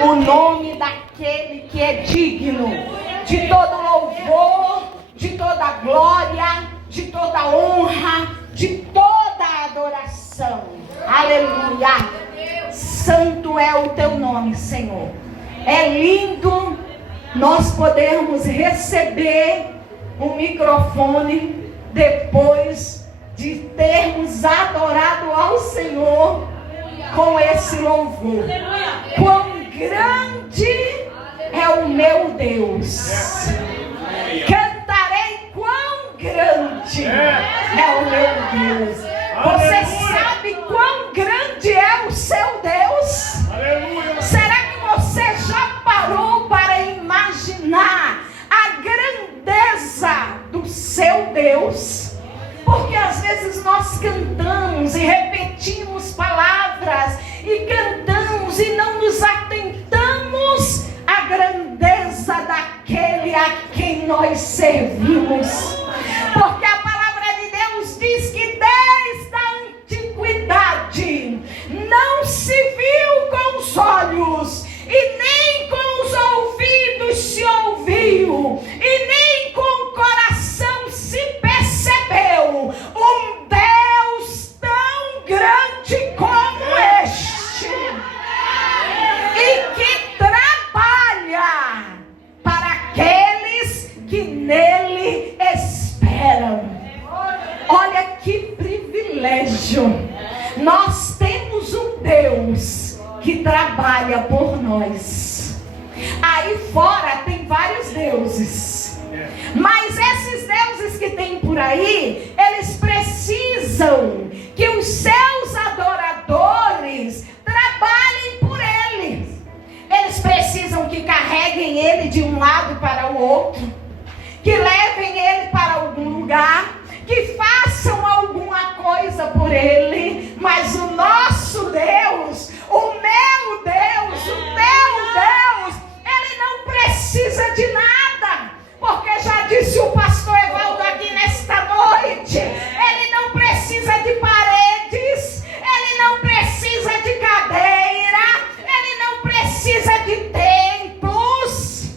o nome daquele que é digno de todo louvor, de toda glória, de toda honra, de toda adoração. Aleluia! Santo é o teu nome, Senhor. É lindo nós podermos receber o microfone depois de termos adorado ao Senhor com esse louvor. Quão grande é o meu Deus! Cantarei quão grande é o meu Deus! Você sabe quão grande é o seu Deus? Aleluia. Será que você já parou para imaginar a grandeza do seu Deus? Porque às vezes nós cantamos e repetimos palavras e cantamos e não nos atentamos à grandeza daquele a quem nós servimos. Porque a palavra de Deus diz que desde a antiguidade não se viu com os olhos e nem com os ouvidos se ouviu e nem com o coração se percebeu um Deus tão grande como este, e que trabalha para aqueles que nele esperam. Olha que privilégio! Nós temos um Deus que trabalha por nós. Aí fora tem vários deuses, mas esses deuses que tem por aí, eles precisam que os seus adoradores trabalhem por eles. Eles precisam que carreguem ele de um lado para o outro, que levem ele para algum lugar, que façam alguma coisa por ele. Mas o nosso Deus, o meu Deus, o teu Deus, ele não precisa de nada, porque já disse o pastor Evaldo aqui nesta noite, ele não precisa de paredes, ele não precisa de cadeira, ele não precisa de templos.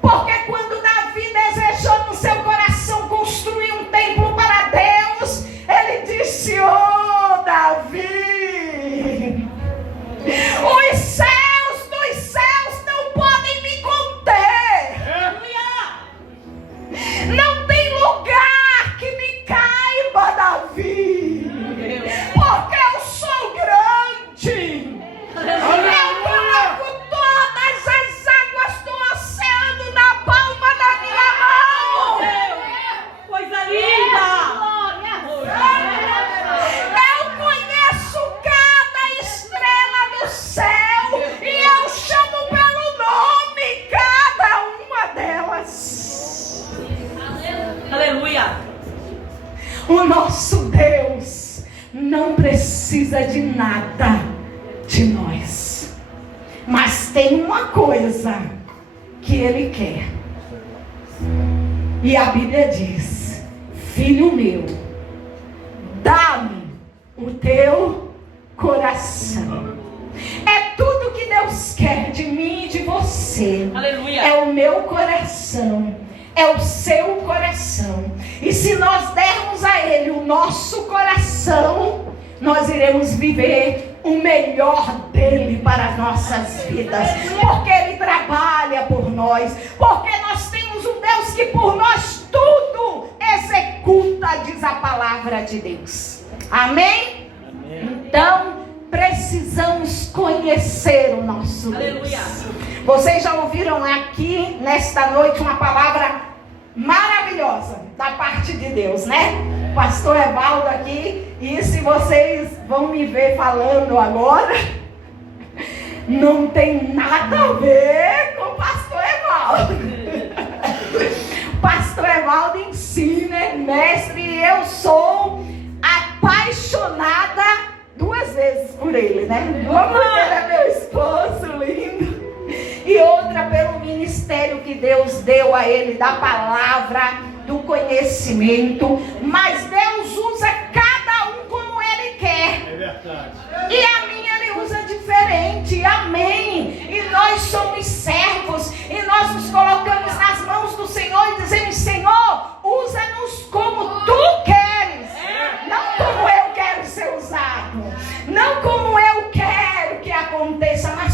Porque quando Davi desejou no seu coração construir um templo para Deus, ele disse: "Oh, Davi, os céus dos céus não podem me conter. Não tem lugar que me caiba, Davi, porque eu sou grande. Eu coloco todas as águas do oceano na palma da minha mão. Coisa linda! Eu conheço cada estrela do céu e eu chamo pelo nome cada uma delas." Aleluia! O nosso Deus não precisa de nada de nós, mas tem uma coisa que Ele quer. E a Bíblia diz: "Filho meu, dá-me o teu coração." É tudo que Deus quer de mim e de você. Aleluia. É o meu coração, é o seu coração. E se nós dermos a Ele o nosso coração, nós iremos viver o melhor dele para as nossas vidas. Porque Ele trabalha por nós, porque nós temos um Deus que por nós tudo executa, diz a palavra de Deus. Amém? Então precisamos conhecer o nosso Deus. Vocês já ouviram aqui nesta noite uma palavra maravilhosa da parte de Deus, né? Pastor Evaldo aqui, e se vocês vão me ver falando agora, não tem nada a ver com o pastor Evaldo. Pastor Evaldo ensina, é mestre, e eu sou apaixonada 2 vezes por ele, né? Uma porque ele é meu esposo lindo, e outra pelo ministério que Deus deu a ele, da palavra, do conhecimento. Mas Deus usa cada um como Ele quer. É verdade. E a minha Ele usa diferente. Amém. E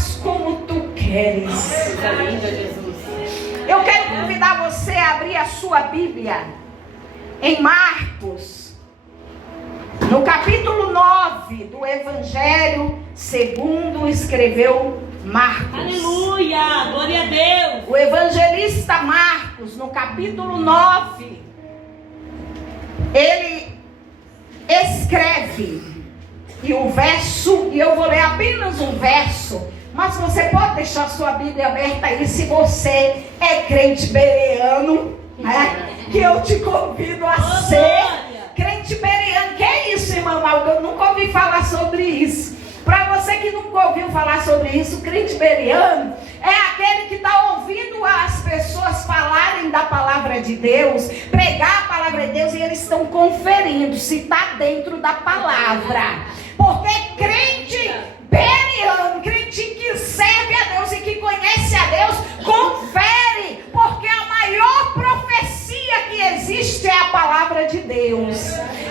faz como tu queres. Coisa linda, Jesus. Eu quero convidar você a abrir a sua Bíblia em Marcos, no capítulo 9 do Evangelho segundo escreveu Marcos. Aleluia, glória a Deus. O evangelista Marcos, no capítulo 9, ele escreve, e eu vou ler apenas um verso, mas você pode deixar sua Bíblia aberta aí se você é crente bereano, né? Que eu te convido a ser crente bereano. Que é isso, irmão? Eu nunca ouvi falar sobre isso. Para você que nunca ouviu falar sobre isso, crente bereano é aquele que está ouvindo as pessoas falarem da palavra de Deus, pregar a palavra de Deus, e eles estão conferindo se está dentro da palavra. Porque crente bereano, crente que serve a Deus e que conhece a Deus, confere, porque a maior profecia que existe é a palavra de Deus.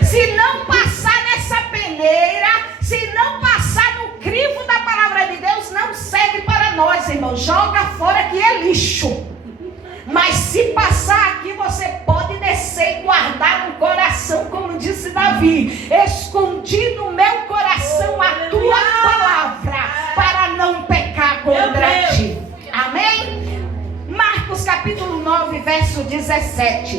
Se não passar nessa peneira, se não passar no crivo da palavra de Deus, não serve para nós, irmão. Joga fora que é lixo. Mas se passar aqui, você pode descer e guardar no coração, como disse Davi: escondi no meu coração a tua palavra, para não pecar contra ti. Amém? Marcos capítulo 9, verso 17.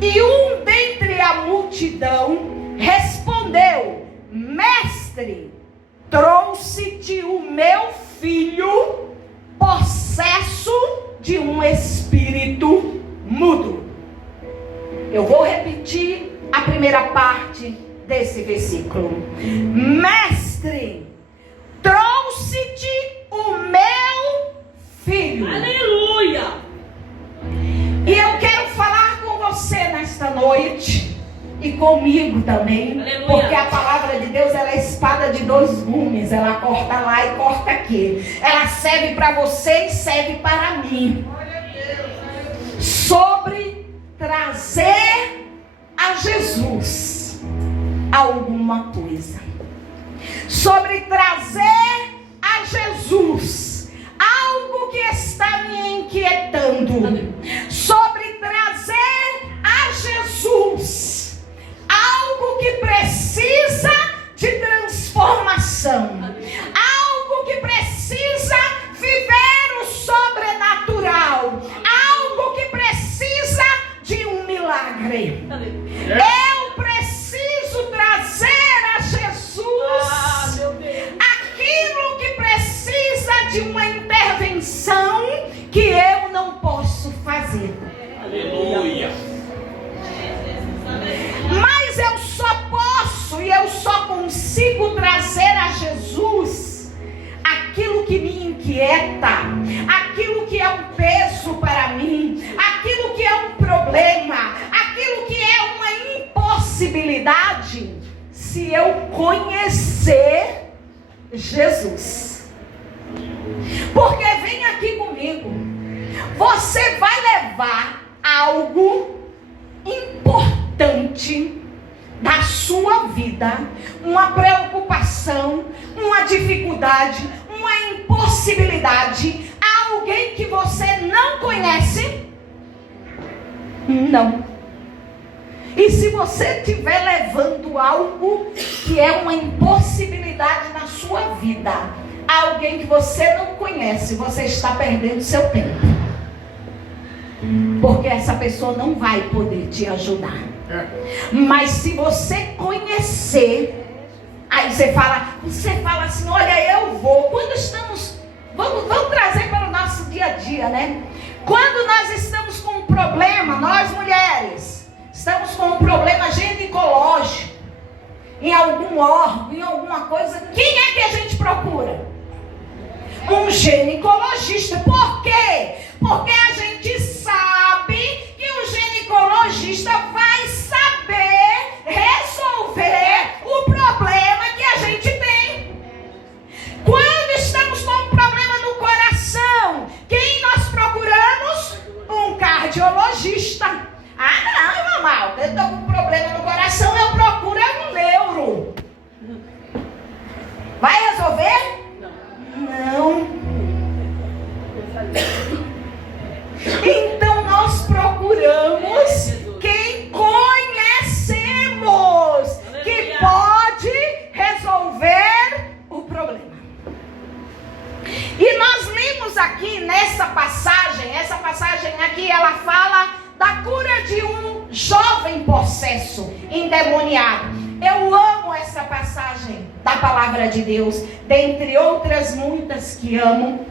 E um dentre a multidão respondeu: Mestre, trouxe-te o meu filho possesso de um espírito mudo. Eu vou repetir a primeira parte desse versículo. Mestre, trouxe-te o meu filho. Aleluia. E eu quero falar com você nesta noite, e comigo também. Aleluia. Porque a palavra de Deus, ela é espada de dois gumes. Ela corta lá e corta aqui. Ela serve para você e serve para mim. Sobre trazer a Jesus alguma coisa. Sobre trazer a Jesus algo que está me inquietando. Sobre trazer a Jesus algo que precisa de transformação. Algo que precisa viver o sobrenatural. Algo que precisa de um milagre. Eu preciso trazer a Jesus aquilo que precisa de uma intervenção que eu não posso fazer. Aleluia. Mas eu só posso e eu só consigo trazer a Jesus aquilo que me inquieta, aquilo que é um peso para mim, aquilo que é um problema, aquilo que é uma impossibilidade, se eu conhecer Jesus. Porque vem aqui comigo, você vai levar algo importante da sua vida, uma preocupação, uma dificuldade, uma impossibilidade, a alguém que você não conhece? Não. E se você estiver levando algo que é uma impossibilidade na sua vida, a alguém que você não conhece, você está perdendo seu tempo. Porque essa pessoa não vai poder te ajudar. Mas se você conhecer, aí você fala assim: olha, eu vou. Quando estamos, vamos trazer para o nosso dia a dia, né? Quando nós estamos com um problema, nós mulheres, estamos com um problema ginecológico, em algum órgão, em alguma coisa, quem é que a gente procura? Um ginecologista. Por quê? Porque a gente sabe que o ginecologista vai saber resolver o problema que a gente tem. Quando estamos com um problema no coração, quem nós procuramos? Um cardiologista. Ah, não, mamãe, eu estou com um problema no coração, eu procuro um neuro. Vai resolver? Não. aqui nessa passagem, essa passagem aqui, ela fala da cura de um jovem possesso, endemoniado. Eu amo essa passagem da palavra de Deus, dentre outras muitas que amo,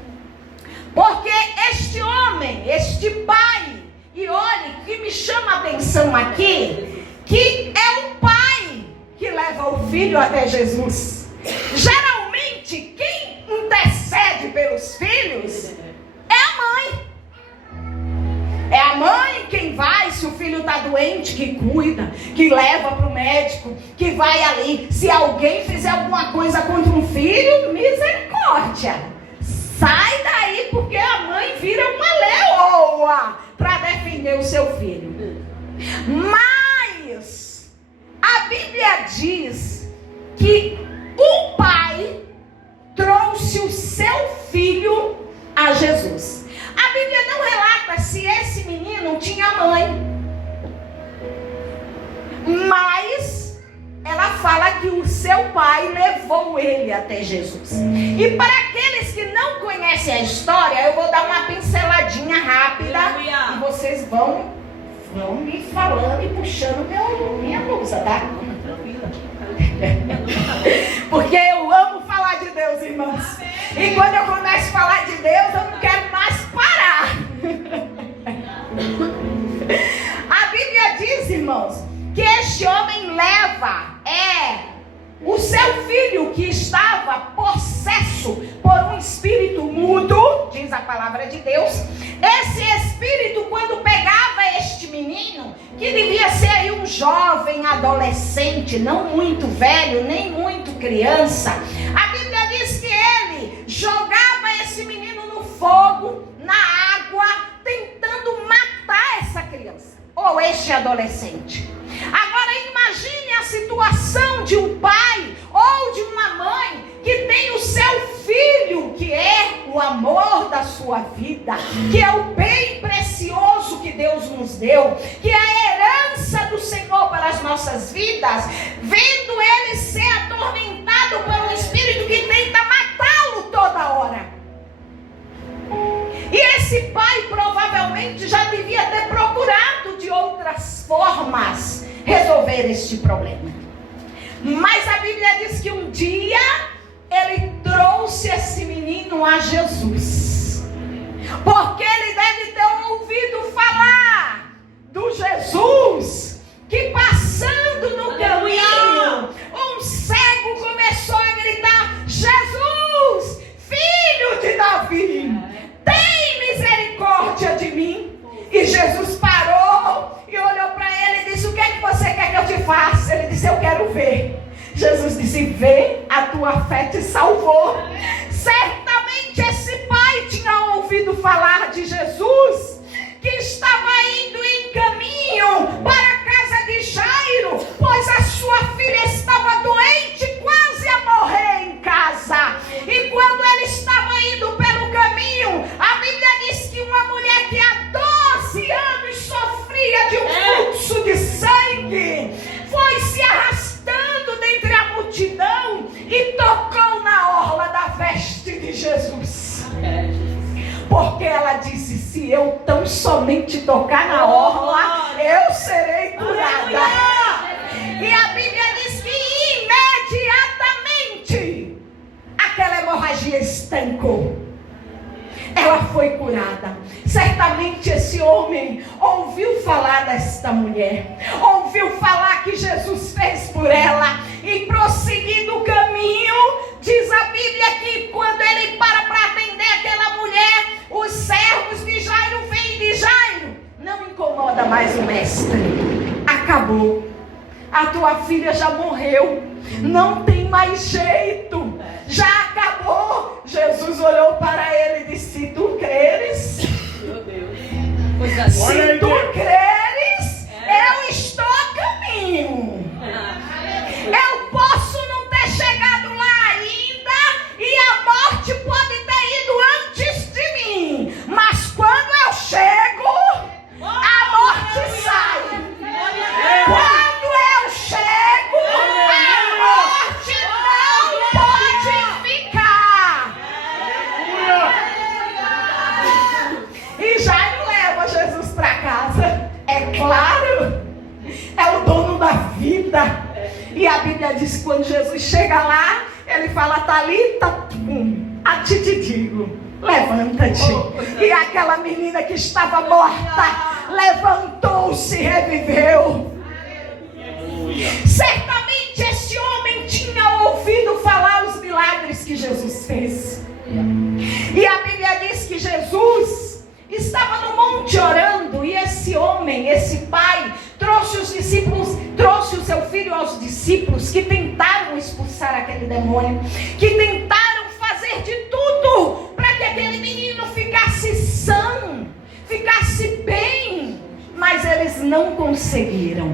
porque este homem, este pai, e olhe, que me chama a atenção aqui, que é o pai que leva o filho até Jesus. Geralmente, quem intercede pelos filhos é a mãe. É a mãe quem vai, se o filho está doente, que cuida, que leva para o médico, que vai ali. Se alguém fizer alguma coisa contra um filho, misericórdia. Sai daí, porque a mãe vira uma leoa para defender o seu filho. Mas a Bíblia diz que o pai trouxe o seu filho a Jesus. A Bíblia não relata se esse menino tinha mãe, mas ela fala que o seu pai levou ele até Jesus. E para aqueles que não conhecem a história, eu vou dar uma pinceladinha rápida e vocês vão me falando e puxando minha blusa, tá? Porque eu amo falar de Deus, irmãos. E quando eu começo a falar de Deus, eu não quero mais parar. A Bíblia diz, irmãos, que este homem leva o seu filho que estava possesso por um espírito mudo, diz a palavra de Deus. Esse espírito, quando pegava este menino, que devia ser aí um jovem adolescente, não muito velho, nem muito criança, a Bíblia diz que ele jogava esse menino no fogo, na água, tentando matar essa criança, ou este adolescente. Agora imagine a situação de um pai ou de uma mãe que tem o seu filho, que é o amor da sua vida, que é o bem precioso que Deus nos deu, que é a herança do Senhor para as nossas vidas, vendo ele ser atormentado por um espírito que tenta matá-lo toda hora. E esse pai provavelmente já devia ter procurado de outras formas resolver este problema. Mas a Bíblia diz que um dia ele trouxe esse menino a Jesus, porque ele deve ter ouvido falar do Jesus que, passando no caminho, um cego começou a gritar: Jesus, filho de Davi, tem misericórdia de mim. E Jesus parou e olhou para ele e disse: o que é que você quer que eu te faça? Ele disse: eu quero ver. Jesus disse: vê, a tua fé te salvou. Certamente esse pai tinha ouvido falar de Jesus, que estava indo em caminho para a casa de Jairo, pois a sua filha estava doente, quase a morrer em casa. E quando ele estava indo pelo caminho, a Bíblia diz que uma mulher que há 12 anos sofria de um fluxo de sangue, foi se arrastando dentre a multidão e tocou na orla da veste de Jesus. Porque ela disse: se eu tão somente tocar na orla, eu serei curada. E a Bíblia diz que imediatamente aquela hemorragia estancou. Ela foi curada. Certamente esse homem ouviu falar desta mulher, ouviu falar que Jesus fez por ela, e prosseguindo o caminho, diz a Bíblia que quando ele para atender aquela mulher, os servos de Jairo vêm e dizem: Jairo, não incomoda mais o mestre, acabou, a tua filha já morreu, não tem mais jeito, já acabou. Jesus olhou para ele e disse: se tu creres, Meu Deus. se tu creres, eu estou a caminho. Eu posso não ter chegado lá ainda, e a morte pode ter ido antes de mim, mas quando eu chego, a morte sai. Quando eu chego, a morte não pode ficar. E a Bíblia diz que quando Jesus chega lá, ele fala: Talita, a ti te digo, levanta-te. E aquela menina que estava morta levantou-se e reviveu. Certamente esse homem tinha ouvido falar os milagres que Jesus fez. E a Bíblia diz que Jesus estava no monte orando, e esse homem, esse pai, trouxe o seu filho aos discípulos, que tentaram expulsar aquele demônio, que tentaram fazer de tudo para que aquele menino ficasse são, ficasse bem, mas eles não conseguiram.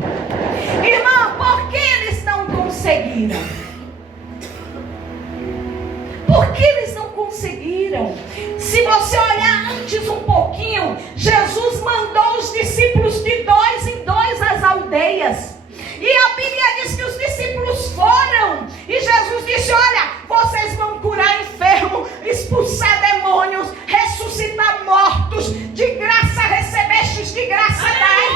Irmã, por que eles não conseguiram? Por que eles não conseguiram? Se você olhar antes um pouquinho, Jesus mandou os discípulos de 2 em 2 às aldeias. E a Bíblia diz que os discípulos foram. E Jesus disse: olha, vocês vão curar enfermo, expulsar demônios, ressuscitar mortos. De graça recebestes, de graça dai.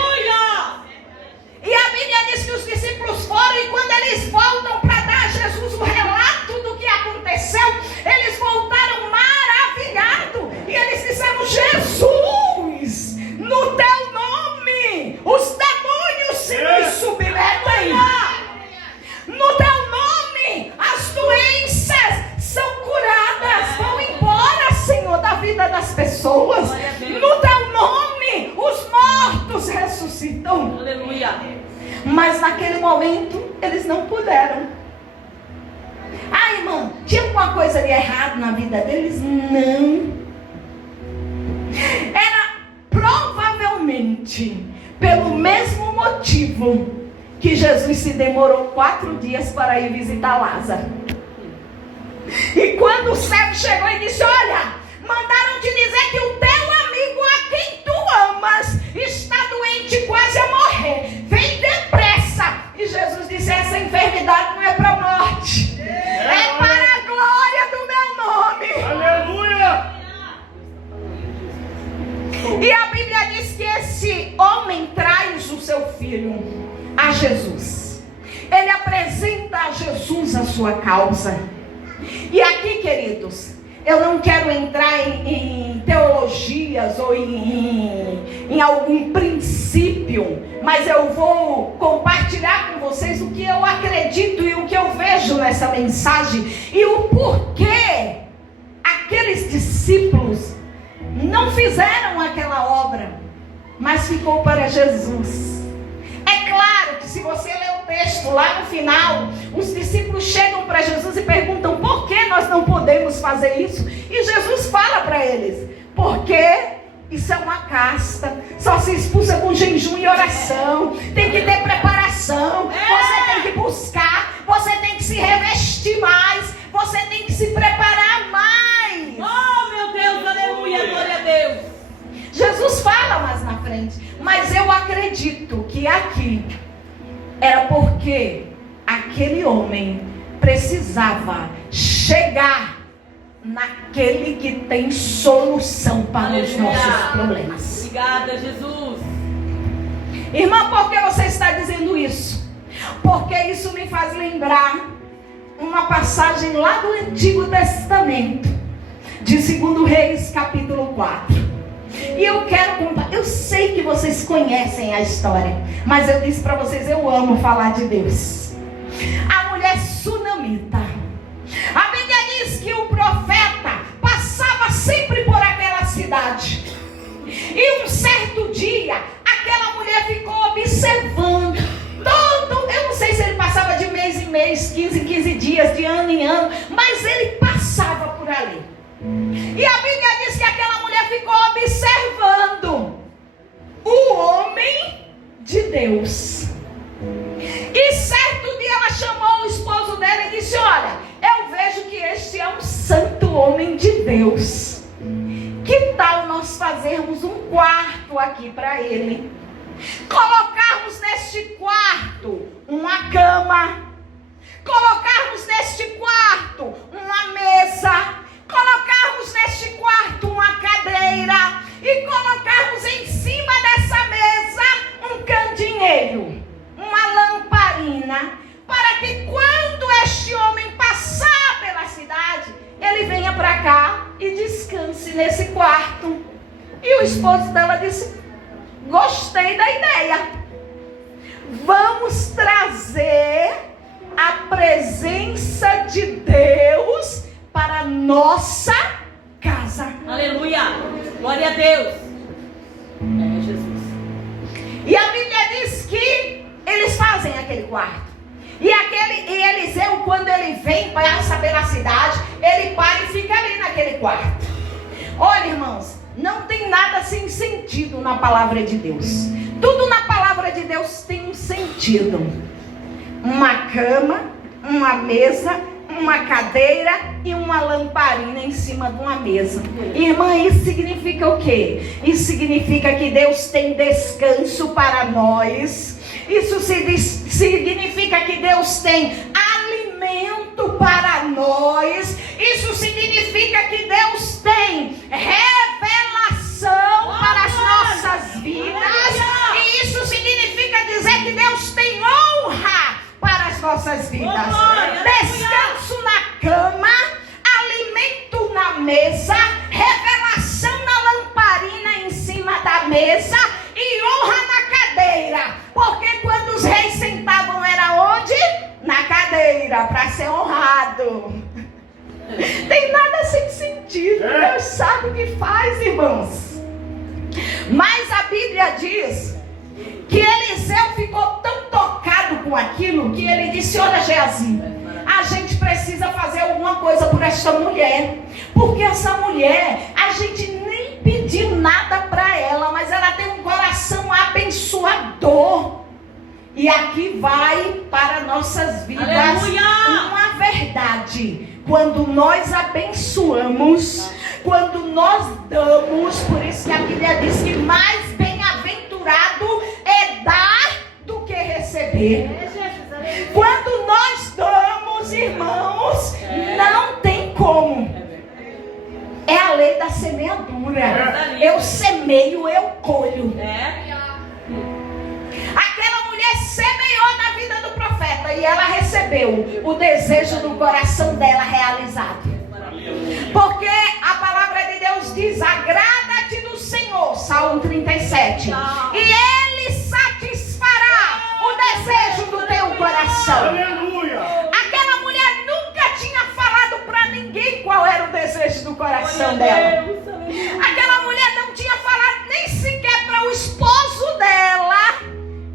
E a Bíblia diz que os discípulos foram, e quando eles voltam para dar a Jesus o relato do que aconteceu, eles voltaram maravilhados. E eles disseram: Jesus, no teu nome os demônios se submetem. No teu nome as doenças são curadas, vão embora, Senhor, da vida das pessoas. No teu nome os mortos ressuscitam. Aleluia. Mas naquele momento eles não puderam. Ah, irmã, tinha alguma coisa de errado na vida deles? Não. Era provavelmente pelo mesmo motivo que Jesus se demorou 4 dias para ir visitar Lázaro. E quando o cego chegou e disse: olha, mandaram te dizer que o teu amigo, a quem tu amas, está doente, quase a morrer. Vem depressa. E Jesus disse: essa enfermidade não é para a morte, é para a glória do meu nome. Aleluia! E a Bíblia diz que esse homem traz o seu filho a Jesus. Ele apresenta a Jesus a sua causa. E aqui, queridos, eu não quero entrar em teologias ou em algum princípio, mas eu vou compartilhar com vocês o que eu acredito e o que eu vejo nessa mensagem e o porquê aqueles discípulos não fizeram aquela obra, mas ficou para Jesus. É claro que se você ler o texto lá no final, os discípulos chegam para Jesus e perguntam: por que nós não podemos fazer isso? E Jesus fala para eles: porque isso é uma casta, só se expulsa com jejum e oração, tem que ter preparação, você tem que buscar, você tem que se revestir mais, você tem que se preparar mais. Oh, meu Deus, aleluia, glória a Deus. Jesus fala mais na frente, mas eu acredito que aqui era porque aquele homem precisava chegar naquele que tem solução para os nossos problemas. Obrigada, Jesus. Irmã, por que você está dizendo isso? Porque isso me faz lembrar uma passagem lá do Antigo Testamento, de 2 Reis, capítulo 4. E eu quero contar, eu sei que vocês conhecem a história, mas eu disse para vocês, eu amo falar de Deus. A mulher sunamita. A Bíblia diz que o profeta passava sempre por aquela cidade. E um certo dia, aquela mulher ficou observando eu não sei se ele passava de mês em mês, 15 em 15 dias, de ano em ano, mas ele passava por ali. E a Bíblia diz que aquela mulher ficou observando o homem de Deus. E certo dia ela chamou o esposo dela e disse: olha, eu vejo que este é um santo homem de Deus. Que tal nós fazermos um quarto aqui para ele? Colocarmos neste quarto uma cama, colocarmos neste quarto uma mesa, colocarmos neste quarto uma cadeira e colocarmos em cima dessa mesa um candeeiro, uma lamparina, para que quarto. E o esposo dela disse: gostei da ideia. Vamos trazer a presença de Deus para a nossa casa. Aleluia. Glória a Deus. É Jesus. E a Bíblia diz que eles fazem aquele quarto. E Eliseu, quando ele vem passa pela cidade, ele para e fica ali naquele quarto. Olha, irmãos, não tem nada sem sentido na palavra de Deus. Tudo na palavra de Deus tem um sentido. Uma cama, uma mesa, uma cadeira e uma lamparina em cima de uma mesa. Irmã, isso significa o quê? Isso significa que Deus tem descanso para nós. Isso significa que Deus tem alimento para nós. Isso significa que Deus tem revelação para as nossas vidas. E isso significa dizer que Deus tem honra para as nossas vidas. Descanso na cama, alimento na mesa, revelação na lamparina em cima da mesa e honra na cadeira. Porque quando os reis sentavam era onde? Na cadeira, para ser honrado. Tem nada sem sentido. Deus sabe o que faz, irmãos. Mas a Bíblia diz que Eliseu ficou tão tocado com aquilo que ele disse: olha, Geazi, a gente precisa fazer alguma coisa por esta mulher. Porque essa mulher, a gente nem pediu nada para ela, mas ela tem um coração abençoador. E aqui vai para nossas vidas uma verdade. Quando nós abençoamos, quando nós damos, por isso que a Bíblia diz que mais bem-aventurado é dar do que receber. Quando nós damos, irmãos, não tem como. É a lei da semeadura. Eu semeio, eu colho. Aquela mulher semeou na vida do profeta e ela recebeu o desejo do coração dela realizado. Porque a palavra de Deus diz: agrada-te do Senhor, Salmo 37, e Ele satisfará o desejo do teu coração. Aleluia. Aquela mulher nunca tinha falado para ninguém qual era o desejo do coração dela. Aquela mulher não tinha falado nem sequer para o esposo dela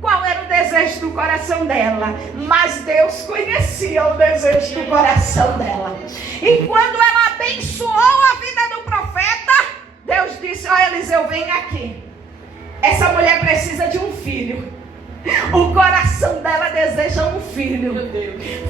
qual era o desejo do coração dela. Mas Deus conhecia o desejo do coração dela. E quando ela abençoou a vida do profeta, Deus disse: ó, Eliseu, vem aqui. Essa mulher precisa de um filho. O coração dela deseja um filho.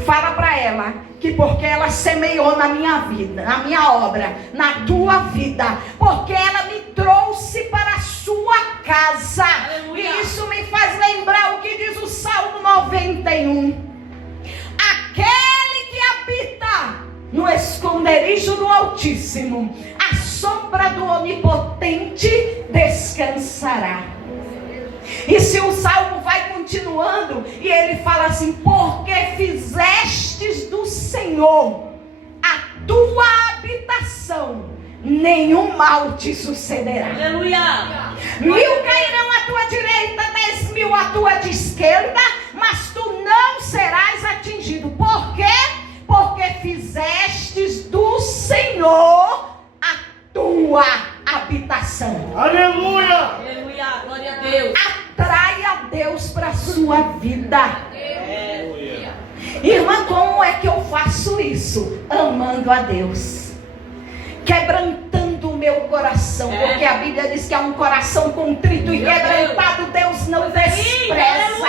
Fala para ela que porque ela semeou na minha vida, na minha obra, na tua vida, porque ela me trouxe para a sua casa. E isso me faz lembrar o que diz o Salmo 91. Aquele que habita no esconderijo do Altíssimo, à sombra do Onipotente descansará. E se o salmo vai continuando, e ele fala assim: porque fizestes do Senhor a tua habitação, nenhum mal te sucederá. Aleluia. 1000 cairão à tua direita, 10.000 à tua esquerda, mas tu não serás atingido. Por quê? Porque fizestes do Senhor a tua habitação. Aleluia. Aleluia. Glória a Deus. Atrai a Deus para a sua vida. Irmã, como é que eu faço isso? Amando a Deus, quebrantando o meu coração, porque a Bíblia diz que é um coração contrito e quebrantado Deus não despreza.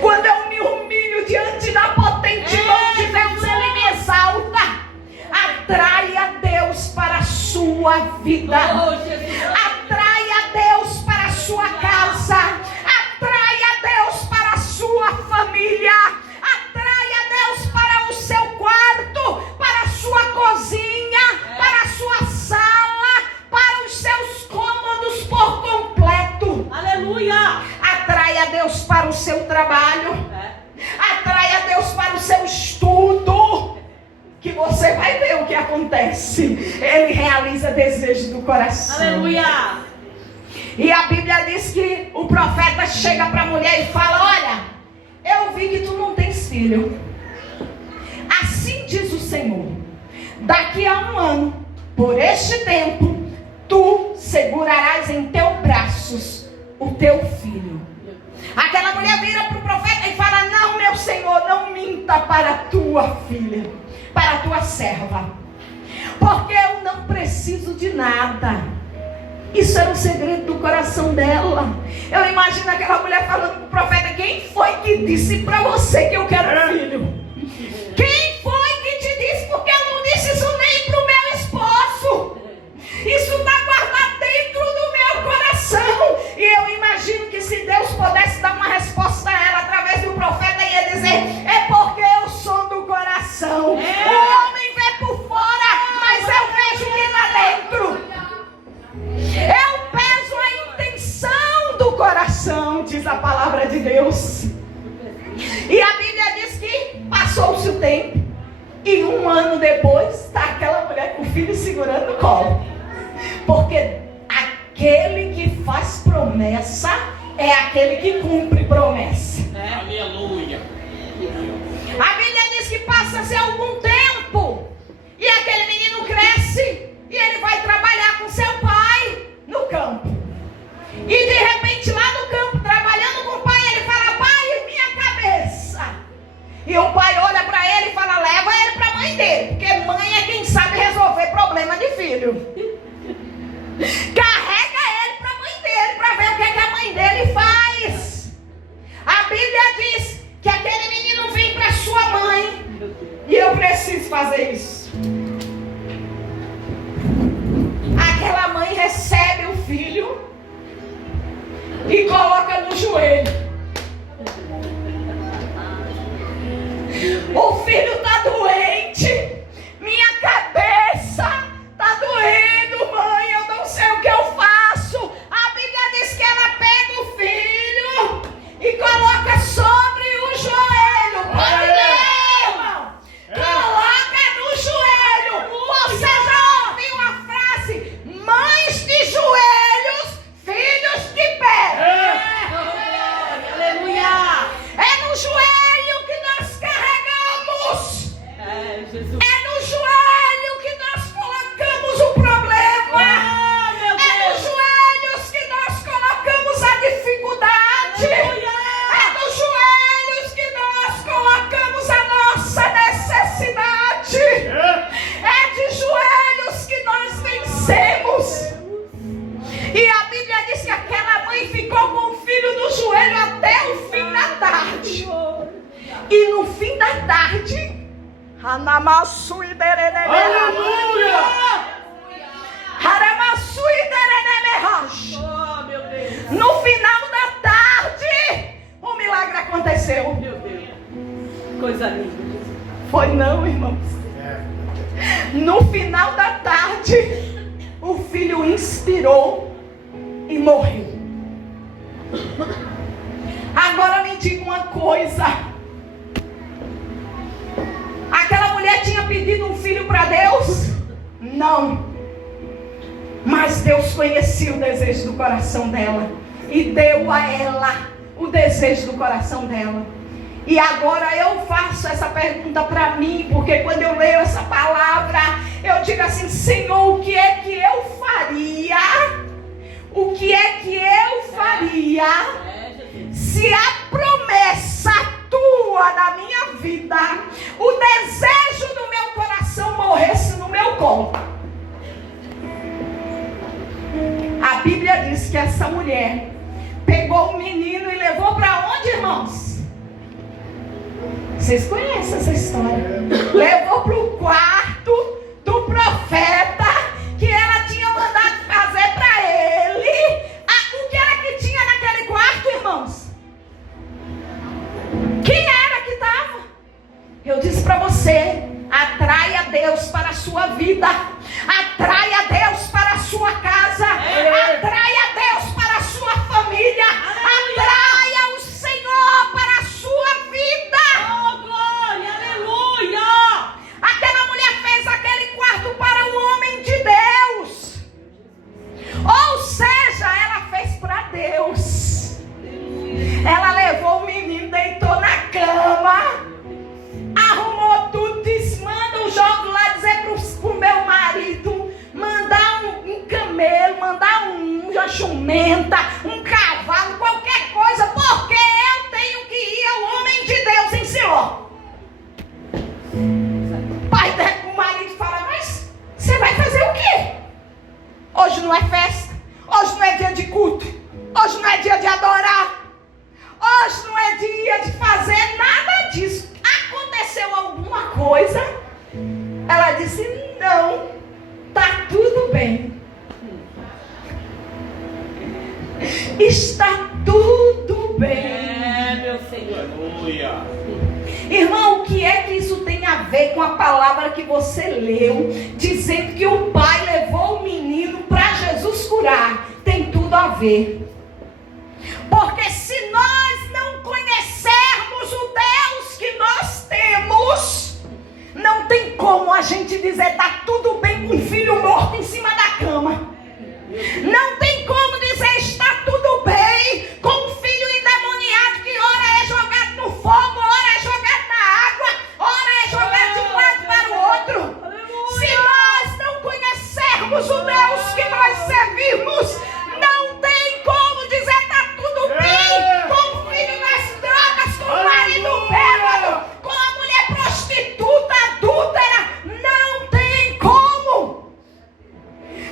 Quando eu me humilho diante da potente mão de Deus, Ele me exalta. Atrai a Deus para a sua vida. Atrai a Deus para a sua casa. Atrai a Deus para a sua família. Atrai a Deus para o seu quarto, para a sua cozinha, para a sua sala, para os seus cômodos por completo. Aleluia. Atrai a Deus para o seu trabalho. Atrai a Deus para o seu estudo, que você vai ver o que acontece. Ele realiza desejo do coração. Aleluia. E a Bíblia diz que o profeta chega para a mulher e fala: olha, eu vi que tu não tens filho. Assim diz o Senhor: daqui a 1 ano, por este tempo, tu segurarás em teus braços o teu filho. Aquela mulher vira para o profeta e fala: não, meu Senhor, não minta para a tua filha, para a tua serva, porque eu não preciso de nada. Isso era um segredo do coração dela. Eu imagino aquela mulher falando para o profeta: quem foi que disse para você que eu quero filho? Quem foi que te disse? Porque eu não disse isso nem para o meu esposo. Isso está guardado dentro do meu coração. E eu imagino que se Deus pudesse dar uma resposta a ela através do profeta, ia dizer: é porque eu sou do coração. O homem vê por fora, mas eu vejo que lá dentro. Eu peso a intenção do coração, diz a palavra de Deus. E a Bíblia diz que passou-se o tempo, e 1 ano depois está aquela mulher com o filho segurando no colo. Porque aquele que faz promessa é aquele que cumpre promessa. Aleluia. A Bíblia diz que passa-se algum tempo e aquele menino cresce e ele vai trabalhar com seu pai no campo. E de repente lá no campo, trabalhando com o pai, ele fala: pai, minha cabeça. E o pai olha para ele e fala: leva ele para a mãe dele, porque mãe é quem sabe resolver problema de filho. Carrega ele para a mãe dele, para ver o que é que a mãe dele faz. A Bíblia diz que aquele menino vem para sua mãe. E eu preciso fazer isso. Aquela mãe recebe o filho e coloca no joelho. O filho está doente. Minha cabeça está doendo, mãe. Eu não sei o que eu faço. A Bíblia diz que ela pega o filho e coloca sobre o joelho. Pode ler, irmão. Coloca no joelho. Você já ouviu a frase: mães de joelhos, filhos de pé? Aleluia. É no joelho que nós carregamos. Jesus. É no joelho que nós colocamos o problema. É nos joelhos que nós colocamos a dificuldade. É nos joelhos que nós colocamos a nossa necessidade. É de joelhos que nós vencemos. E a Bíblia diz que aquela mãe ficou com o filho no joelho até o fim da tarde. E no fim da tarde, Aleluia. Oh, meu Deus. no final da tarde, o milagre aconteceu. Meu Deus. Coisa linda. Foi não, irmãos? No final da tarde, o filho inspirou e morreu. Agora me diga uma coisa: aquela mulher tinha pedido um filho para Deus? Não. Mas Deus conhecia o desejo do coração dela e deu a ela o desejo do coração dela. E agora eu faço essa pergunta para mim, porque quando eu leio essa palavra, eu digo assim: Senhor, o que é que eu faria? O que é que eu faria se a promessa tua da minha vida, o desejo do meu coração morresse no meu colo? A Bíblia diz que essa mulher pegou o menino e levou para onde, irmãos? Vocês conhecem essa história? Levou para o quarto do profeta, que ela tinha mandado fazer para ele. O que era que tinha naquele quarto, irmãos? Quem era que estava? Eu disse para você: atraia Deus para a sua vida, atraia Deus para a sua casa, atraia Deus para a sua família, atraia o Senhor para a sua vida. Oh, glória, aleluia. Aquela mulher uma jumenta, um cavalo, qualquer coisa, porque eu tenho que ir ao homem de Deus em Siló. O marido fala, mas você vai fazer o quê? Hoje não é festa, hoje não é dia de culto, hoje não é dia de adorar, hoje não é dia de fazer nada disso. Aconteceu alguma coisa? Ela disse, não, tá tudo bem. Está tudo bem. Meu Senhor. Aleluia. Irmão, o que é que isso tem a ver com a palavra que você leu, dizendo que o pai levou o menino para Jesus curar? Tem tudo a ver. Porque se nós não conhecermos o Deus que nós temos, não tem como a gente dizer está tudo bem com um filho morto em cima da cama. Não tem como dizer está tudo bem com um filho endemoniado que ora é jogado no fogo, ora é jogado na água, ora é jogado de um lado para o outro. Se nós não conhecermos o Deus que nós servimos, não tem como dizer está tudo bem com o filho nas drogas, com o marido bêbado, com a mulher prostituta, adúltera. Não tem como.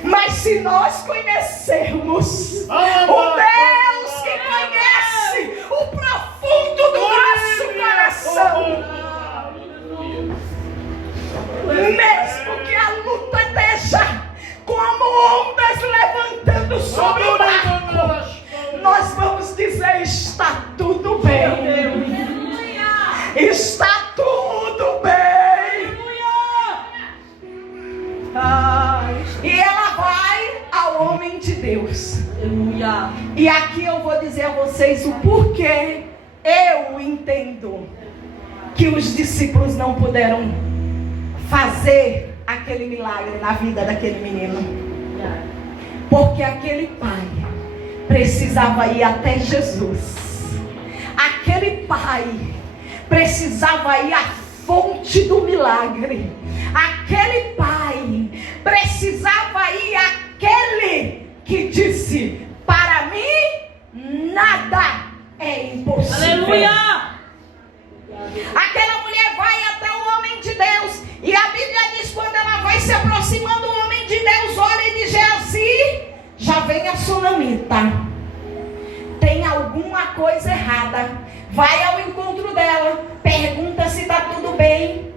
Mas se nós conhecermos o Deus que conhece o profundo do nosso coração, mesmo que a luta esteja como ondas levantando sobre o barco, nós vamos dizer está tudo bem. Está tudo bem. E ela vai ao homem de Deus. E aqui eu vou dizer a vocês o porquê eu entendo que os discípulos não puderam fazer aquele milagre na vida daquele menino. Porque aquele pai precisava ir até Jesus. Aquele pai precisava ir à fonte do milagre. Aquele pai precisava ir àquele que disse: para mim nada é impossível. Aleluia! Aquela mulher vai até o homem de Deus, e a Bíblia diz, quando ela vai se aproximando do homem de Deus, olha e diz: Geazi, já vem a sunamita, tem alguma coisa errada. Vai ao encontro dela, pergunta se está tudo bem.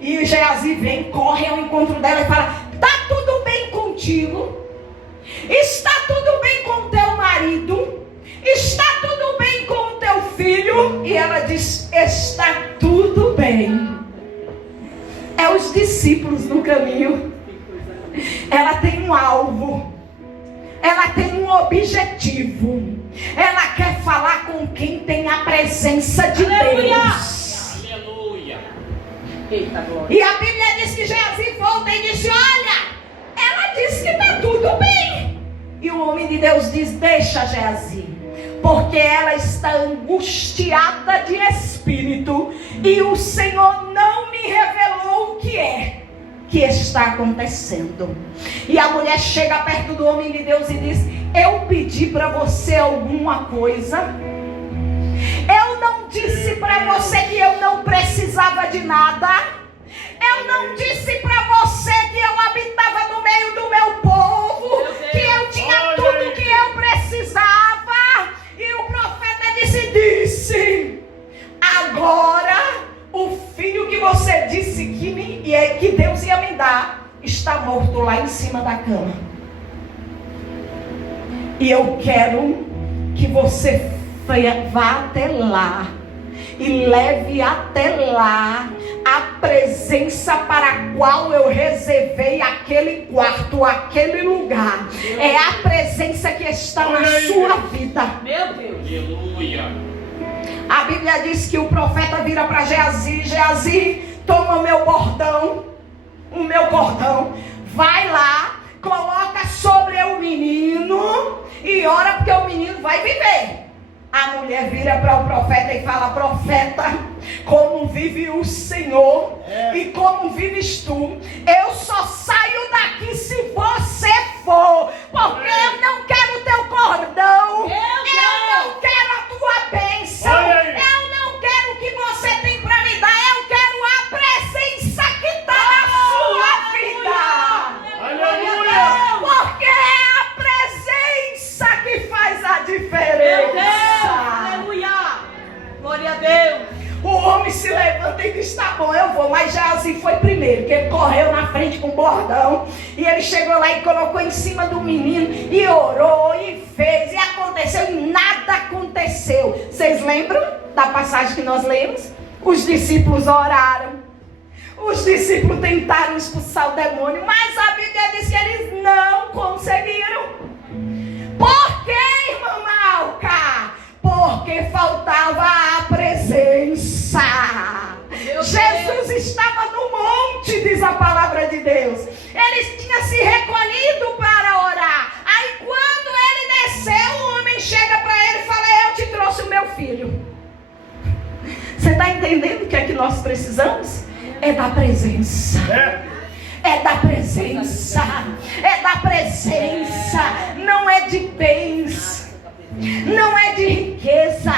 E Geazi vem, corre ao encontro dela e fala: está tudo bem contigo? Está tudo bem com teu marido? Está tudo bem com o teu filho? E ela diz: está tudo bem. É os discípulos no caminho. Ela tem um alvo. Ela tem um objetivo. Ela quer falar com quem tem a presença de Deus. Aleluia. E a Bíblia diz que Geazi volta e disse: olha, ela disse que está tudo bem. E o homem de Deus diz: deixa, Geazi, porque ela está angustiada de espírito, e o Senhor não me revelou o que é que está acontecendo. E a mulher chega perto do homem de Deus e diz: eu pedi para você alguma coisa? Eu não disse para você que eu não precisava de nada? Eu não disse para você que eu habitava no meio do meu povo, que eu tinha tudo que eu precisava? E o profeta disse: agora o filho que você disse que Deus ia me dar está morto lá em cima da cama. E eu quero que você vá até lá e leve até lá a presença para a qual eu reservei aquele quarto, aquele lugar. É a presença que está na sua vida. Meu Deus. Aleluia. A Bíblia diz que o profeta vira para Geazi: Geazi, toma o meu cordão, vai lá, coloca sobre o menino e ora, porque o menino vai viver. A mulher vira para o profeta e fala: profeta, como vive o Senhor e como vives tu, eu só saio daqui se você for, porque eu não quero ter Eu disse, tá bom, eu vou. Mas Geazi foi primeiro, que ele correu na frente com o bordão. E ele chegou lá e colocou em cima do menino. E orou, e fez, e aconteceu, e nada aconteceu. Vocês lembram da passagem que nós lemos? Os discípulos oraram. Os discípulos tentaram expulsar o demônio, mas a Bíblia diz que eles não conseguiram. Por quê, irmã Malca? Porque faltava a presença. Jesus estava no monte, diz a palavra de Deus. Ele tinha se recolhido para orar. Aí quando ele desceu, o homem chega para ele e fala, eu te trouxe o meu filho. Você está entendendo o que é que nós precisamos? É da presença. É da presença. É da presença. Não é de bens. Não é de riquezas.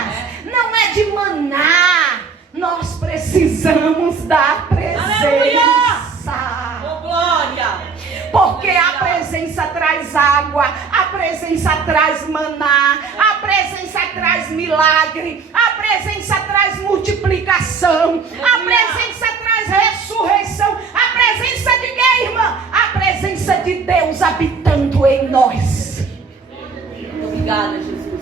Não é de maná. Nós precisamos da presença. Oh, glória. Porque a presença traz água, a presença traz maná, a presença traz milagre, a presença traz multiplicação, a presença traz ressurreição. A presença de quem, irmã? A presença de Deus habitando em nós. Obrigada, Jesus.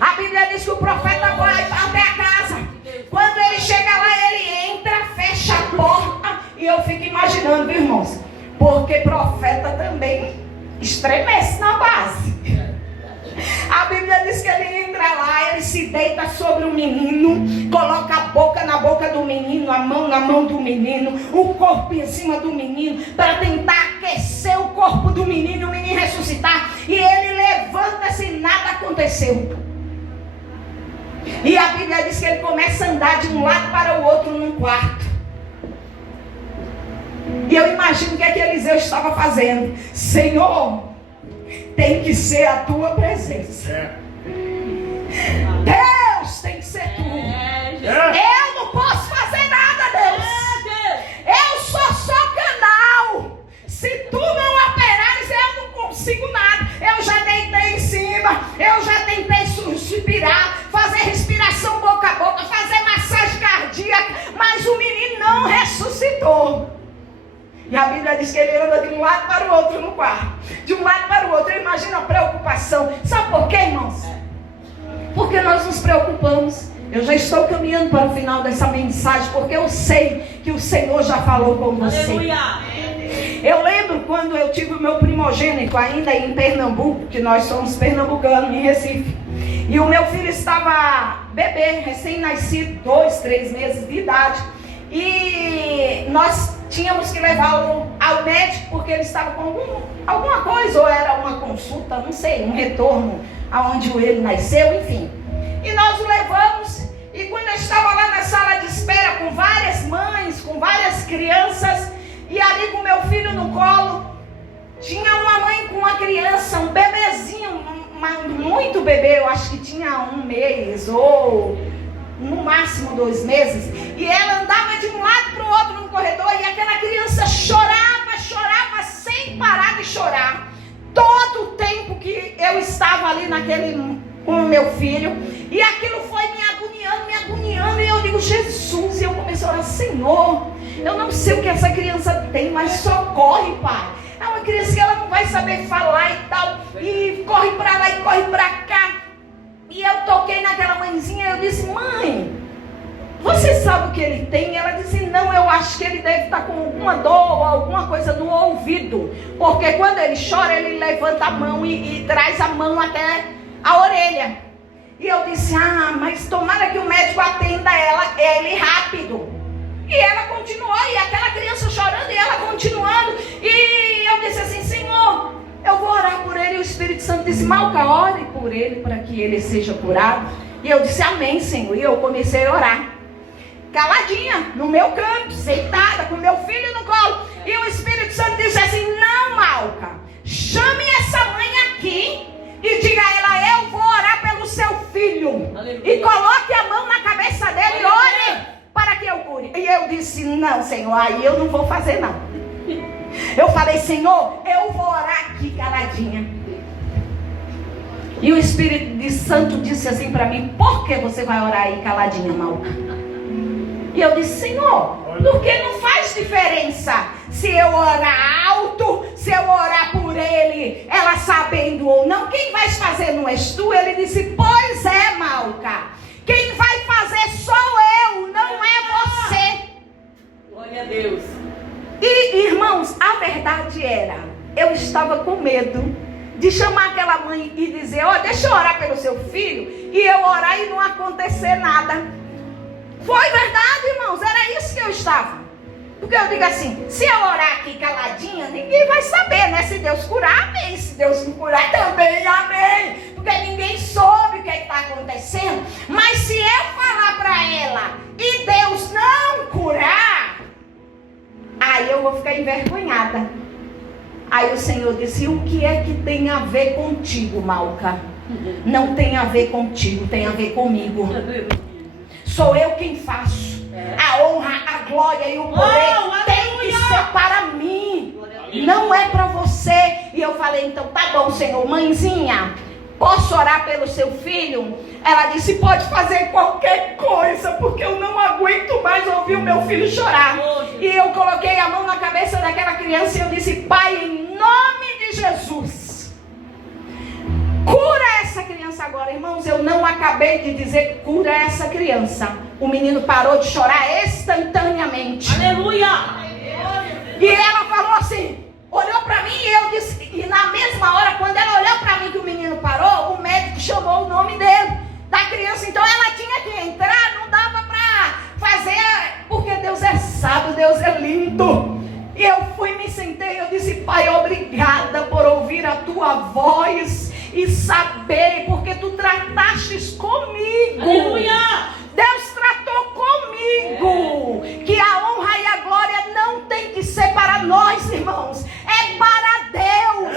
A Bíblia diz que o profeta vai até a casa. Quando ele chega lá, ele entra, fecha a porta. E eu fico imaginando, viu, irmãos? Porque profeta também estremece na base. A Bíblia diz que ele entra lá, ele se deita sobre o menino, coloca a boca na boca do menino, a mão na mão do menino, o corpo em cima do menino, para tentar aquecer o corpo do menino, o menino ressuscitar. E ele levanta-se e nada aconteceu. E a Bíblia diz que ele começa a andar de um lado para o outro num quarto. E eu imagino o que é que Eliseu estava fazendo. Senhor, tem que ser a tua presença. Deus, tem que ser tu. Eu não posso fazer nada, Deus. Eu sou só canal. Se tu não operares, eu não consigo nada. Eu já deitei em cima. Eu já tentei suspirar, fazer respiração boca a boca, fazer massagem cardíaca. Mas o menino não ressuscitou. E a Bíblia diz que ele anda de um lado para o outro no quarto. De um lado para o outro. Eu imagino a preocupação. Sabe por quê, irmãos? Porque nós nos preocupamos. Eu já estou caminhando para o final dessa mensagem, porque eu sei que o Senhor já falou com você. Aleluia. Eu lembro quando eu tive o meu primogênito ainda em Pernambuco, que nós somos pernambucanos, em Recife. E o meu filho estava bebê, recém-nascido, 2, 3 meses de idade. E nós tínhamos que levá-lo ao médico porque ele estava com alguma coisa, ou era uma consulta, não sei, um retorno aonde ele nasceu, enfim. E nós o levamos, e quando eu estava lá na sala de espera com várias mães, com várias crianças, e ali com meu filho no colo, tinha uma mãe com uma criança, um bebezinho, muito bebê, eu acho que tinha 1 mês, ou no máximo 2 meses, e ela andava de um lado para o outro no corredor, e aquela criança chorava sem parar de chorar, todo o tempo que eu estava ali com o meu filho, e aquilo foi me agoniando, e eu digo, Jesus, e eu comecei a orar, Senhor, eu não sei o que essa criança tem, mas socorre, Pai. É uma criança que ela não vai saber falar e tal, e corre para lá e corre para cá. E eu toquei naquela mãezinha e eu disse, mãe, você sabe o que ele tem? E ela disse, não, eu acho que ele deve estar com alguma dor ou alguma coisa no ouvido. Porque quando ele chora, ele levanta a mão e traz a mão até a orelha. E eu disse, mas tomara que o médico atenda ele rápido. E ela continuou, e aquela criança chorando, e ela continuando. E eu disse assim, Senhor, eu vou orar por ele. E o Espírito Santo disse, Malca, ore por ele para que ele seja curado. E eu disse, amém, Senhor. E eu comecei a orar, caladinha, no meu canto, sentada, com meu filho no colo. E o Espírito Santo disse assim, não, Malca, chame essa mãe aqui e diga a ela, eu vou orar pelo seu filho. Aleluia. E coloque a mão na cabeça dele e ore para que eu cure. E eu disse, não, Senhor, aí eu não vou fazer não. Eu falei, Senhor, eu vou orar aqui caladinha. E o Espírito Santo disse assim para mim, por que você vai orar aí caladinha, Malca? E eu disse: Senhor, porque não faz diferença se eu orar alto, se eu orar por ele, ela sabendo ou não, quem vai fazer não és tu? Ele disse: pois é, Malca, quem vai fazer sou eu, não é você. Glória a Deus. E irmãos, a verdade era, eu estava com medo de chamar aquela mãe e dizer: ó, deixa eu orar pelo seu filho, e eu orar e não acontecer nada. Foi verdade, irmãos, era isso que eu estava. Porque eu digo assim, se eu orar aqui caladinha, ninguém vai saber, né? Se Deus curar, amém. Se Deus não curar, também, amém. Porque ninguém soube o que está acontecendo. Mas se eu falar para ela e Deus não curar, aí eu vou ficar envergonhada. Aí o Senhor disse: o que é que tem a ver contigo, Malca? Não tem a ver contigo, tem a ver comigo. Sou eu quem faço. A honra, a glória e o poder tem que ser para mim. Não é para você. E eu falei: então tá bom, Senhor. Mãezinha, posso orar pelo seu filho? Ela disse: pode fazer qualquer coisa, porque eu não aguento mais ouvir o meu filho chorar. E eu coloquei a mão na cabeça daquela criança e eu disse: Pai, em nome de Jesus, cura essa criança agora. Irmãos, eu não acabei de dizer cura essa criança. O menino parou de chorar instantaneamente. Aleluia! E ela falou assim, olhou para mim e eu disse, e na mesma hora, quando ela olhou para mim que o menino parou, o médico chamou o nome dele, da criança. Então ela tinha que entrar, não dava para fazer, porque Deus é sábio, Deus é lindo. E eu fui, me sentei, eu disse: Pai, obrigada por ouvir a tua voz e saber, porque tu tratastes comigo. Aleluia! Deus tratou comigo, que a honra e a glória não tem que ser para nós, irmãos, é para Deus.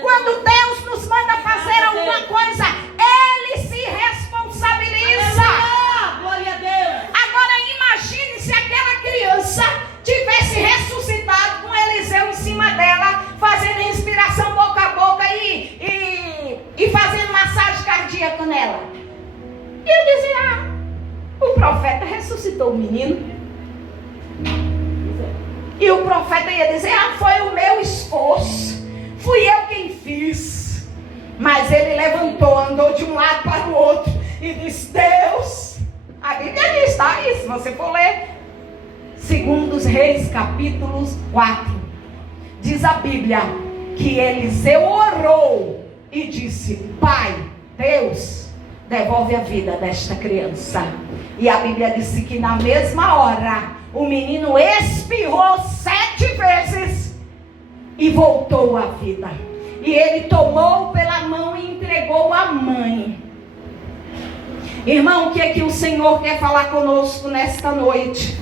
Quando Deus nos manda fazer alguma coisa, Ele se responsabiliza. Glória a Deus. Agora imagine se aquela criança tivesse ressuscitado com Eliseu em cima dela, fazendo respiração boca a boca e fazendo massagem cardíaca nela. E eu dizia: o profeta ressuscitou o menino. E o profeta ia dizer: foi o meu esforço, fui eu quem fiz. Mas ele levantou, andou de um lado para o outro e disse: Deus, a Bíblia diz, tá? E se você for ler 2 Reis, capítulo 4, diz a Bíblia que Eliseu orou e disse: Pai, Deus, devolve a vida desta criança. E a Bíblia disse que na mesma hora o menino espirrou 7 vezes e voltou à vida. E ele tomou pela mão e entregou à mãe. Irmão, o que é que o Senhor quer falar conosco nesta noite?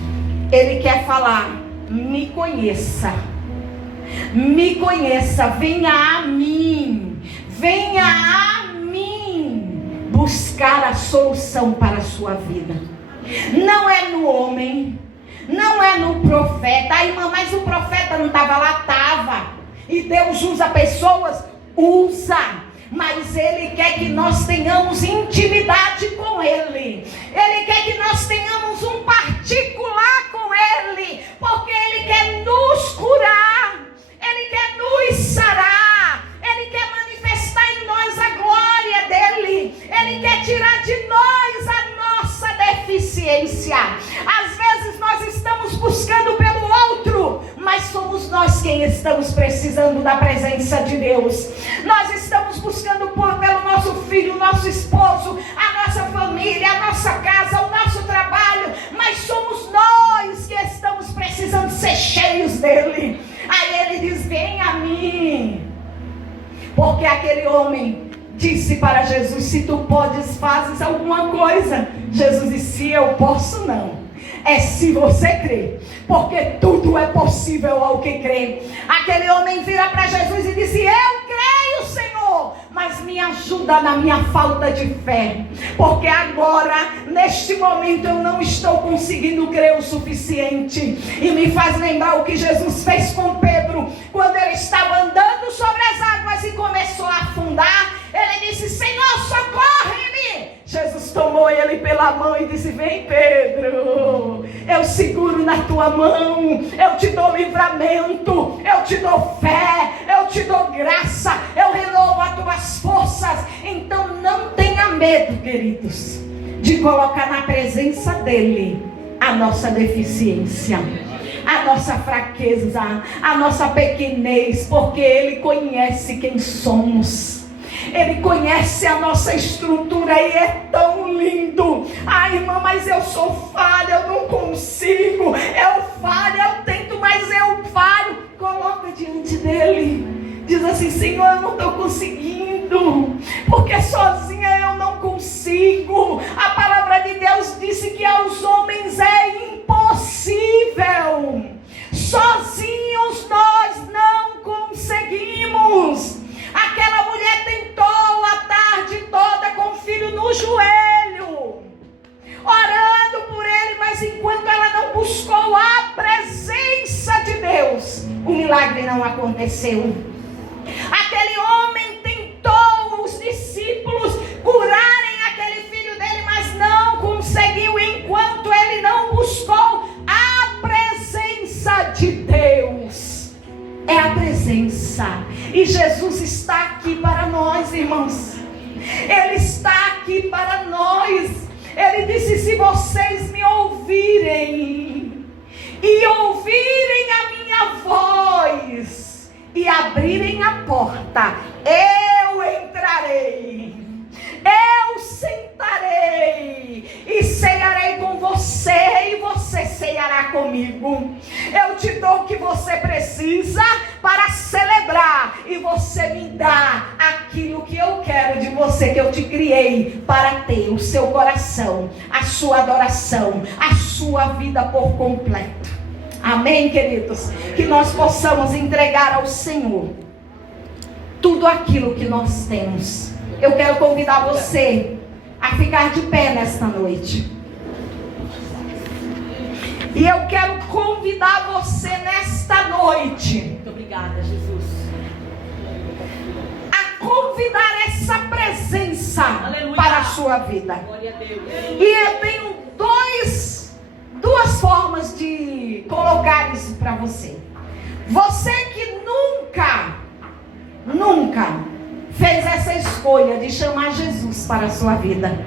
Ele quer falar: me conheça. Me conheça, venha a mim. Venha a mim buscar a solução para a sua vida. Não é no homem, não é no profeta. Ai, irmã, mas o profeta não estava lá? Estava. E Deus usa pessoas? Usa. Mas Ele quer que nós tenhamos intimidade com Ele. Ele quer que nós tenhamos um particular com Ele. Porque Ele quer nos curar. Ele quer nos sarar. Ele quer manifestar em nós a glória dEle. Ele quer tirar de nós a nossa deficiência. Às vezes nós estamos buscando pelo outro, mas somos nós quem estamos precisando da presença de Deus. Nós estamos buscando pelo nosso filho, nosso esposo, a nossa família, a nossa casa, o nosso trabalho, mas somos nós que estamos precisando ser cheios dele. Aí ele diz: vem a mim. Porque aquele homem disse para Jesus: se tu podes, fazes alguma coisa. Jesus disse: se eu posso, não. É se você crê, porque tudo é possível ao que crê. Aquele homem vira para Jesus e disse: eu creio, Senhor, mas me ajuda na minha falta de fé, porque agora, neste momento, eu não estou conseguindo crer o suficiente. E me faz lembrar o que Jesus fez com Pedro, quando ele estava andando sobre as águas e começou a afundar. Ele disse: Senhor, socorre-me. Jesus tomou ele pela mão e disse: vem, Pedro, eu seguro na tua mão, eu te dou livramento, eu te dou fé, eu te dou graça, eu renovo as tuas forças. Então não tenha medo, queridos, de colocar na presença dele a nossa deficiência, a nossa fraqueza, a nossa pequenez, porque ele conhece quem somos. Ele conhece a nossa estrutura e é tão lindo. Ai, irmã, mas eu sou falha, eu não consigo. Eu falho, eu tento, mas eu falho. Coloca diante dele. Diz assim: Senhor, eu não estou conseguindo, porque sozinha eu não consigo. A palavra de Deus disse que aos homens é impossível. Sozinhos nós não conseguimos. Aquela mulher tentou a tarde toda com o filho no joelho, orando por ele, mas enquanto ela não buscou a presença de Deus, o milagre não aconteceu. Aquele homem tentou os discípulos curarem aquele filho dele, mas não conseguiu enquanto ele não buscou a presença de Deus. É a presença. E Jesus está aqui para nós, irmãos. Ele está aqui para nós. Ele disse: se vocês me ouvirem e ouvirem a minha voz e abrirem a porta, eu entrarei, eu sentarei e cearei com você e você ceará comigo. Eu te dou o que você precisa para celebrar e você me dá aquilo que eu quero de você, que eu te criei para ter: o seu coração, a sua adoração, a sua vida por completo. Amém, queridos? Que nós possamos entregar ao Senhor tudo aquilo que nós temos. Eu quero convidar você a ficar de pé nesta noite. E eu quero convidar você nesta noite. Muito obrigada, Jesus. A convidar essa presença, aleluia, para a sua vida. Glória a Deus. E eu tenho duas formas de colocar isso para você. Você que nunca fez essa escolha de chamar Jesus para a sua vida,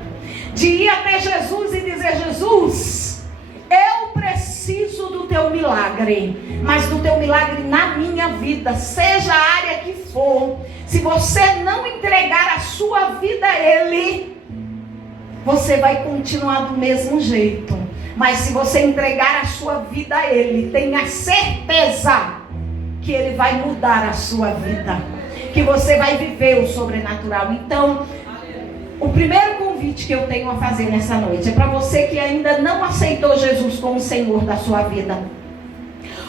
de ir até Jesus e dizer: Jesus, eu preciso do teu milagre, mas do teu milagre na minha vida, seja a área que for. Se você não entregar a sua vida a Ele, você vai continuar do mesmo jeito. Mas se você entregar a sua vida a Ele, tenha certeza que Ele vai mudar a sua vida, que você vai viver o sobrenatural. Então, o primeiro convite que eu tenho a fazer nessa noite é para você que ainda não aceitou Jesus como Senhor da sua vida,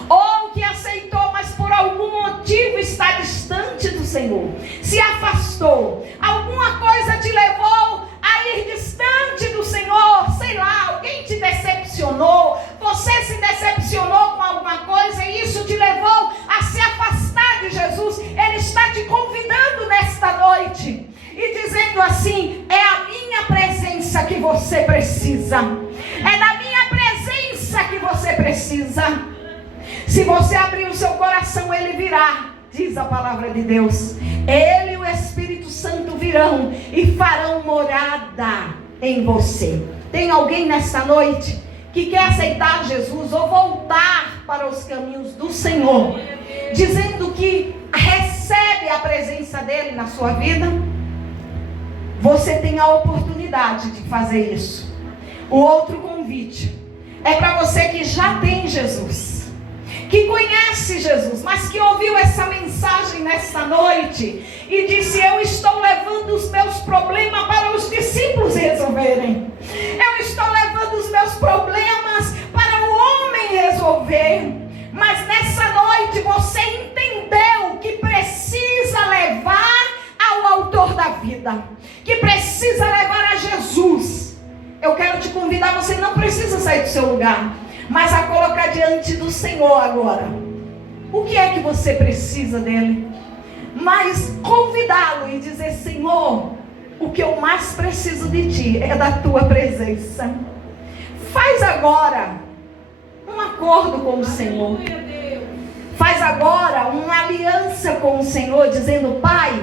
ou que aceitou, mas por algum motivo está distante do Senhor, se afastou, alguma coisa te levou a ir distante do Senhor, sei lá, alguém te decepcionou, você se decepcionou com alguma coisa e isso te levou a se afastar de Jesus. Ele está te convidando nesta noite e dizendo assim: é a minha presença que você precisa, é da minha presença que você precisa. Se você abrir o seu coração, Ele virá, diz a palavra de Deus. Ele e o Espírito Santo virão e farão morada em você. Tem alguém nesta noite que quer aceitar Jesus ou voltar para os caminhos do Senhor, dizendo que recebe a presença dele na sua vida? Você tem a oportunidade de fazer isso. O outro convite é para você que já tem Jesus, que conhece Jesus, mas que ouviu essa mensagem nesta noite e disse: eu estou levando os meus problemas para os discípulos resolverem. Eu estou levando os meus problemas para o homem resolver. Mas nessa noite você entendeu que precisa levar ao autor da vida, que precisa levar a Jesus. Eu quero te convidar, você não precisa sair do seu lugar, mas a colocar diante do Senhor agora. O que é que você precisa dele? Mas convidá-lo e dizer: Senhor, o que eu mais preciso de ti é da tua presença. Faz agora acordo com o Senhor. Faz agora uma aliança com o Senhor, dizendo: Pai,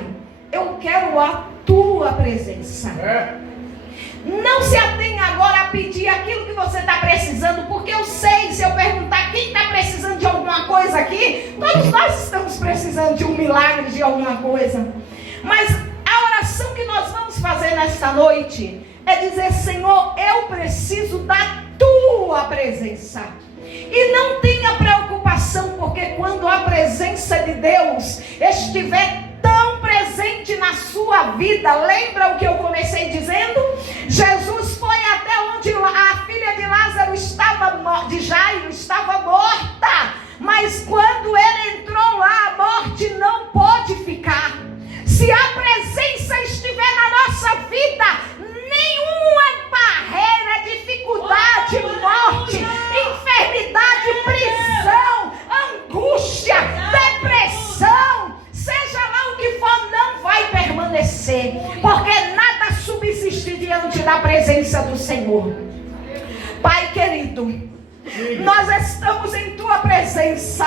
eu quero a tua presença. Não se atenha agora a pedir aquilo que você está precisando, porque eu sei, se eu perguntar quem está precisando de alguma coisa aqui, todos nós estamos precisando de um milagre, de alguma coisa. Mas a oração que nós vamos fazer nesta noite é dizer: Senhor, eu preciso da tua presença. E não tenha preocupação, porque quando a presença de Deus estiver tão presente na sua vida, lembra o que eu comecei dizendo? Jesus foi até onde a filha de Lázaro de Jairo estava morta, mas quando ele entrou lá, a morte não pôde ficar. Se a presença estiver na nossa vida, nenhuma barreira, dificuldade, morte, enfermidade, prisão, angústia, depressão, seja lá o que for, não vai permanecer, porque nada subsiste diante da presença do Senhor. Pai querido, nós estamos em tua presença,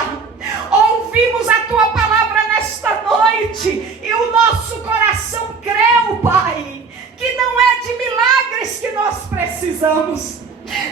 ouvimos a tua palavra nesta noite e o nosso coração creu, Pai, que não é de milagres que nós precisamos,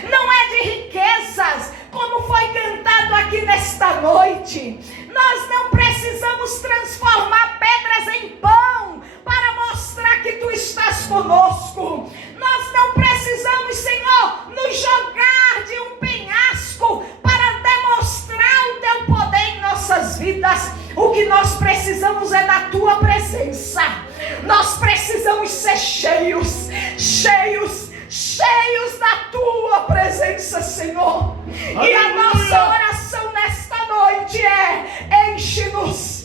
não é de riquezas, como foi cantado aqui nesta noite. Nós não precisamos transformar pedras em pão para mostrar que tu estás conosco. Nós não precisamos, Senhor, nos jogar de um penhasco para demonstrar o teu poder em nossas vidas. O que nós precisamos é da tua presença. Nós precisamos ser cheios da tua presença, Senhor. Aleluia. E a nossa oração nesta noite é: enche-nos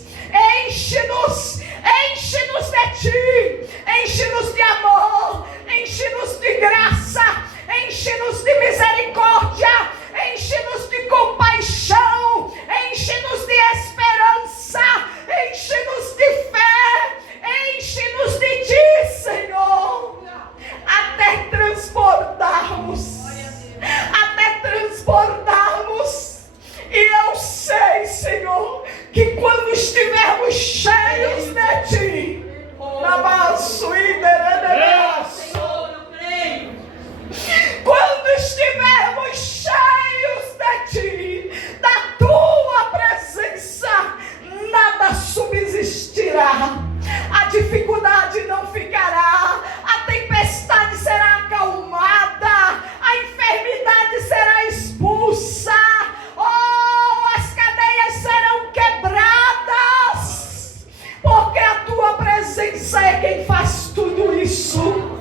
de ti, enche-nos de amor, enche-nos de graça, enche-nos de misericórdia, enche-nos de compaixão, enche-nos de esperança, enche-nos de fé, enche-nos de ti, Senhor, até transbordarmos. E eu sei, Senhor, que quando estivermos cheios de ti, quando estivermos cheios de ti, da tua presença, nada subsistirá, a dificuldade não ficará, a tempestade será acalmada, a enfermidade será expulsa, as cadeias serão quebradas, porque a tua presença é quem faz tudo isso.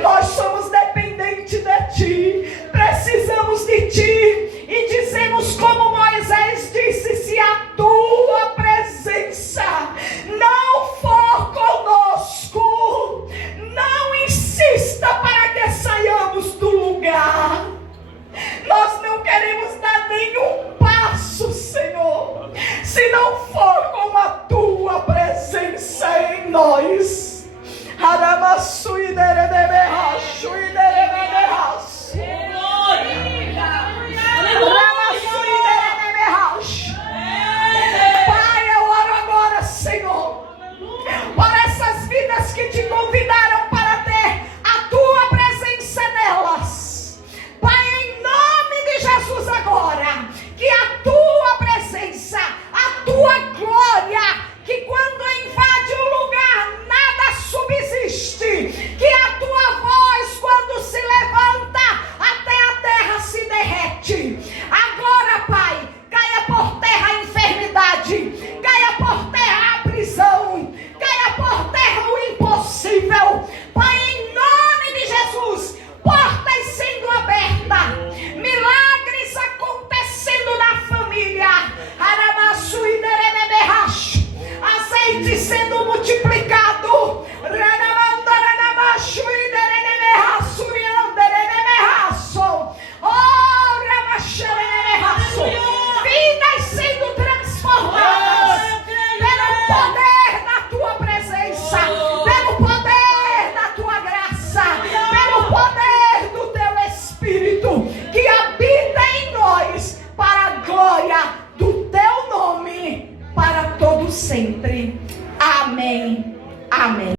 Nós somos dependentes de ti, precisamos de ti, e dizemos como Moisés disse: se a tua presença não for conosco, não insista para que saiamos do lugar. Nós não queremos dar nenhum passo, Senhor, se não for com a tua presença em nós. Aramassu